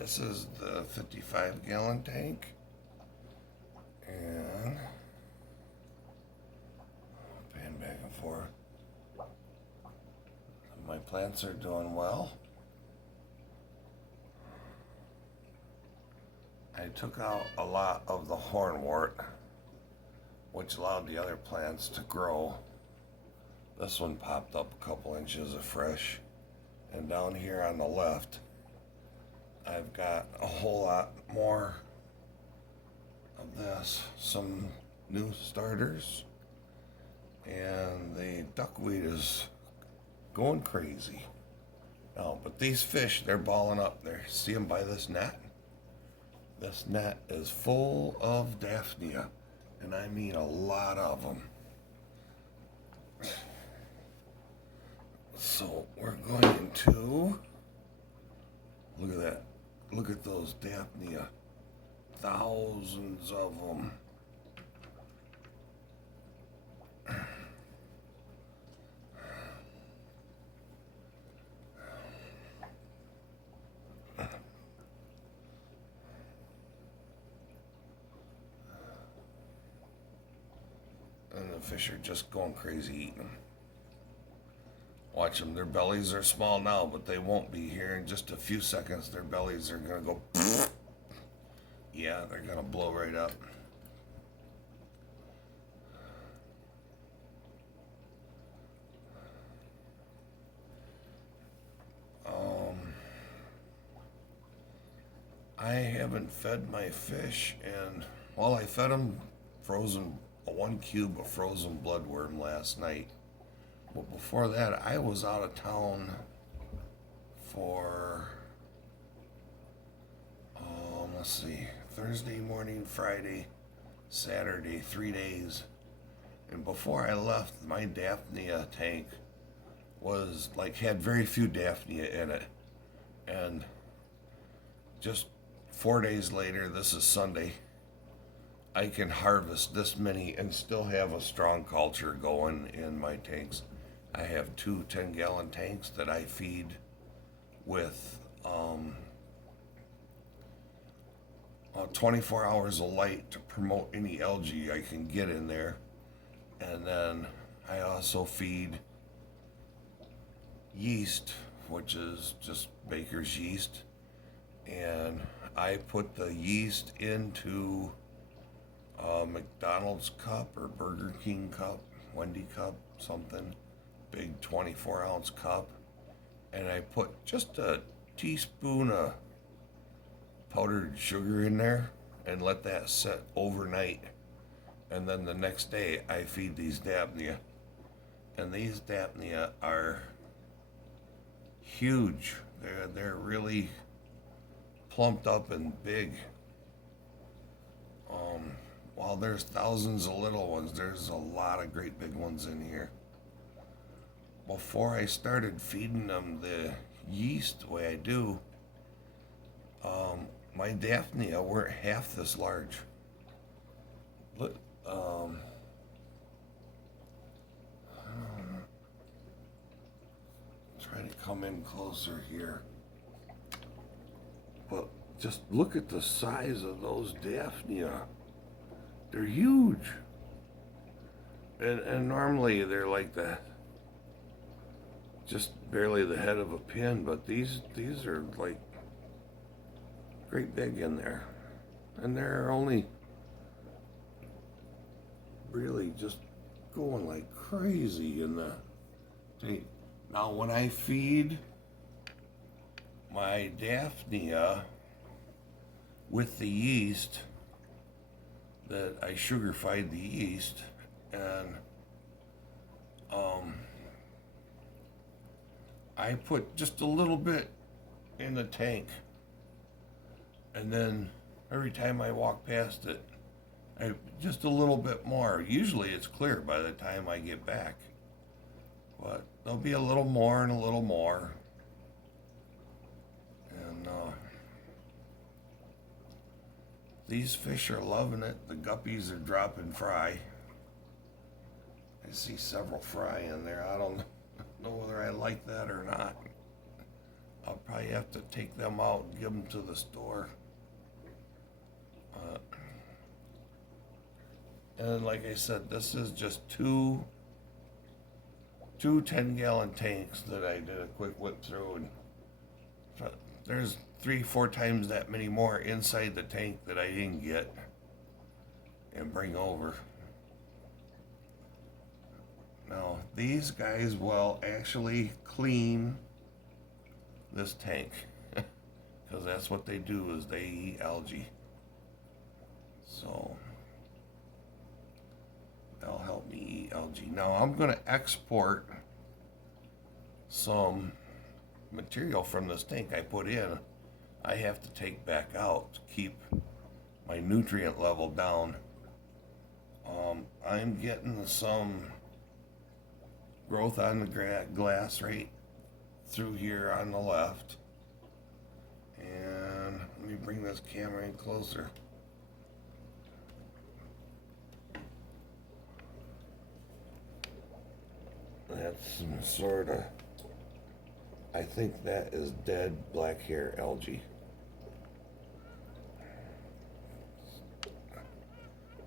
This is the 55-gallon tank, and pan back and forth. My plants are doing well. I took out a lot of the hornwort, which allowed the other plants to grow. This one popped up a couple inches of fresh, and down here on the left I've got a whole lot more of this, some new starters, and the duckweed is going crazy. Oh, but these fish, they're balling up there. See them by this net? This net is full of Daphnia, and I mean a lot of them. So we're going to, look at that. Look at those Daphnia. Thousands of them. And the fish are just going crazy eating them. Watch them. Their bellies are small now, but they won't be here in just a few seconds. Their bellies are going to go, yeah, they're going to blow right up. I haven't fed my fish, and well, I fed them frozen, 1 cube of frozen bloodworm last night. But before that, I was out of town for, let's see, Thursday morning, Friday, Saturday, 3 days. And before I left, my Daphnia tank was like, had very few Daphnia in it. And just 4 days later, this is Sunday, I can harvest this many and still have a strong culture going in my tanks. I have 2 10-gallon tanks that I feed with 24 hours of light to promote any algae I can get in there. And then I also feed yeast, which is just baker's yeast. And I put the yeast into a McDonald's cup or Burger King cup, Wendy cup, something. Big 24-ounce cup, and I put just a teaspoon of powdered sugar in there and let that set overnight. And then the next day I feed these Daphnia, and these Daphnia are huge. They're really plumped up and big. While there's thousands of little ones, there's a lot of great big ones in here. Before I started feeding them the yeast the way I do, my Daphnia weren't half this large. Look, try to come in closer here. But just look at the size of those Daphnia. They're huge. And normally they're like that. Just barely the head of a pin, but these are like great big in there. And they're only really just going like crazy in the tank. Now when I feed my Daphnia with the yeast, that I sugar-fied the yeast, and I put just a little bit in the tank, and then every time I walk past it, just a little bit more. Usually it's clear by the time I get back, but there'll be a little more and a little more. And these fish are loving it. The guppies are dropping fry. I see several fry in there. I don't know whether I like that or not. I'll Probably have to take them out and give them to the store. And like I said, this is just two 10-gallon tanks that I did a quick whip through, and there's 3-4 times that many more inside the tank that I didn't get and bring over. Now these guys will actually clean this tank because that's what they do, is they eat algae. So they'll help me eat algae. Now I'm going to export some material from this tank I put in. I have to take back out to keep my nutrient level down. I'm getting some growth on the glass right through here on the left. And let me bring this camera in closer. That's some sort of, I think that is dead black hair algae.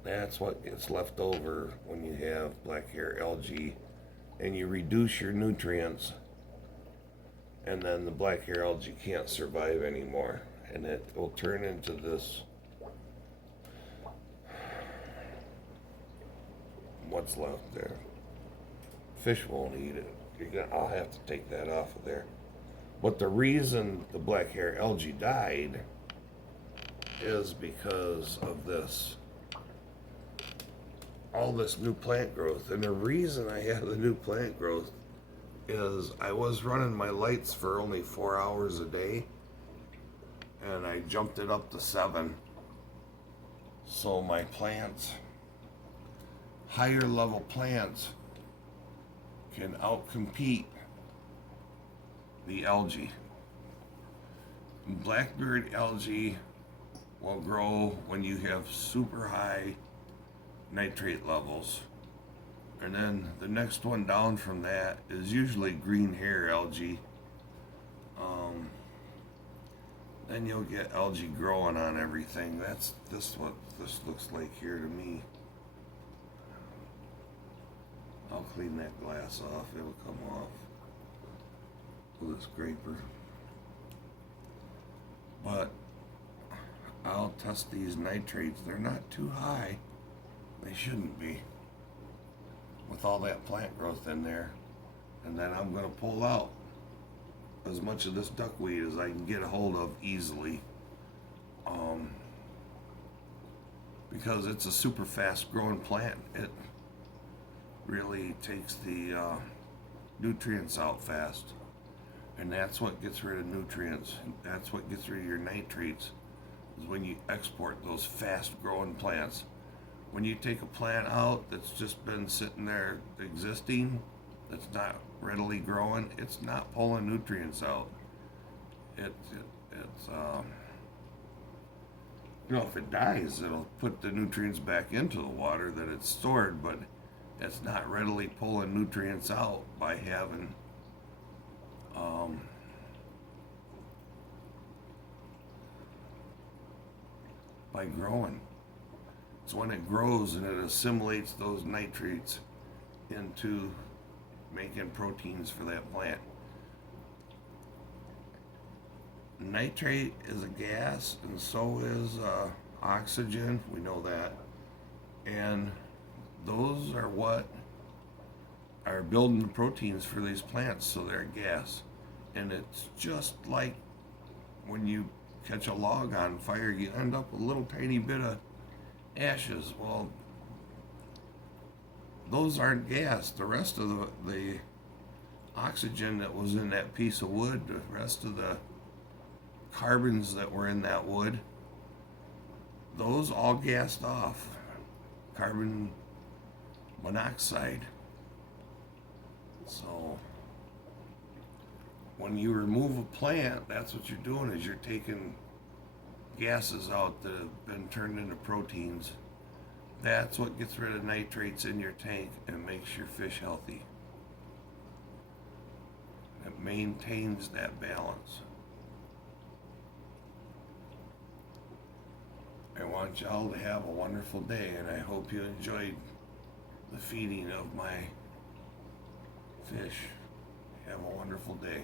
That's what gets left over when you have black hair algae and you reduce your nutrients, and then the black hair algae can't survive anymore, and it will turn into this, what's left there. Fish won't eat it. I'll have to take that off of there. But the reason the black hair algae died is because of this, all this new plant growth. And the reason I have the new plant growth is I was running my lights for only 4 hours a day, and I jumped it up to 7. So my plants, higher level plants, can outcompete the algae. Blackbird algae will grow when you have super high nitrate levels, and then the next one down from that is usually green hair algae. Then you'll get algae growing on everything. That's what this looks like here to me. I'll clean that glass off, it'll come off with a scraper. But I'll test these nitrates. They're not too high. They shouldn't be, with all that plant growth in there. And then I'm going to pull out as much of this duckweed as I can get a hold of easily, because it's a super fast growing plant. It really takes the nutrients out fast, and that's what gets rid of nutrients. That's what gets rid of your nitrates, is when you export those fast growing plants. When you take a plant out that's just been sitting there existing, that's not readily growing, it's not pulling nutrients out. It's if it dies, it'll put the nutrients back into the water that it's stored, but it's not readily pulling nutrients out by having by growing. It's when it grows and it assimilates those nitrates into making proteins for that plant. Nitrate is a gas, and so is oxygen. We know that. And those are what are building the proteins for these plants, so they're gas. And it's just like when you catch a log on fire, you end up with a little tiny bit of ashes. Well, those aren't gas. The rest of the oxygen that was in that piece of wood, the rest of the carbons that were in that wood, those all gassed off. Carbon monoxide. So when you remove a plant, that's what you're doing, is you're taking gases out that have been turned into proteins. That's what gets rid of nitrates in your tank and makes your fish healthy. It maintains that balance. want y'all to have a wonderful day, and I hope you enjoyed the feeding of my fish. Have a wonderful day.